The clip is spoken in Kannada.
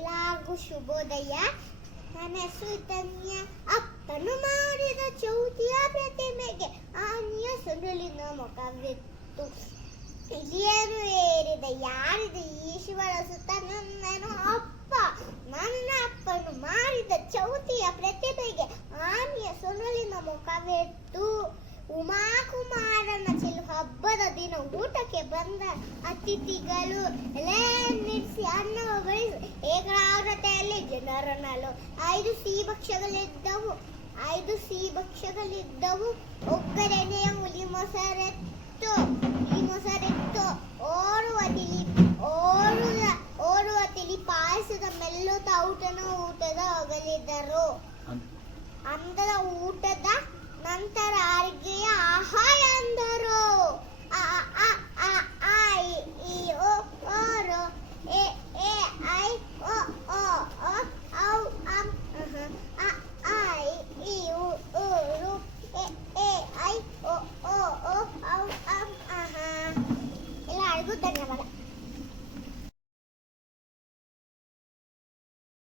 ಎಲ್ಲರಿಗೂ ಶುಭೋದಯ. ನನ್ನ ಹೆಸರು ತನ್ಯ. ಅಪ್ಪನು ಮಾಡಿದ ಚೌತಿಯ ಪ್ರತಿಮೆಗೆ ಆನೆಯ ಸೊಂಡಿಲಿನ ಮುಖವಿತ್ತು. ಇಲಿಯನ್ನು ಏರಿದ ಯಾರಿದ ಈಶ್ವರ ಸುತ್ತ ನನ್ನನು ಅಪ್ಪ. ನನ್ನ ಅಪ್ಪನು ಮಾಡಿದ ಚೌತಿಯ ಪ್ರತಿಮೆಗೆ ಆನೆಯ ಸೊಂಡಿಲಿನ ಮುಖವಿತ್ತು. ಉಮಾಕುಮಾರನ ಚೆಲು ಹಬ್ಬದ ದಿನ ಊಟಕ್ಕೆ ಬಂದ ಅತಿಥಿಗಳು ಎಲೆಯನ್ನಿಡಿಸಿ ಅನ್ನವ ಬಡಿಸಿ ಏಕಾಗ್ರತೆಯಲ್ಲಿ ಜನರನ್ನಲು 5 ಸಿಹಿ ಭಕ್ಷ್ಯಗಳಿದ್ದವು. ಒಗ್ಗರಣೆಯ ಹುಲಿ ಮೊಸರೆತ್ತು ಓಡುವ ತಿಳಿ ಪಾಯಸದ ಮೆಲ್ಲುತ್ತ ಊಟದ ಅಗಲಿದರು. ಅಂದರ ಊಟದ ನಂತರ ಅಡಿಗೆಯ ಆಹಾರ ಎಂದರು. ಅ ಆ ಅ ಆ ಇ ಓ ಓ ಎ ಎ ಐ ಓ ಓ ಔ ಅಂ ಅ ಆ ಇ ಉ ರು ಎ ಎ ಐ ಓ ಓ ಔ ಅಂ ಎಲ್ಲರಿಗೂ ಧನ್ಯವಾದ.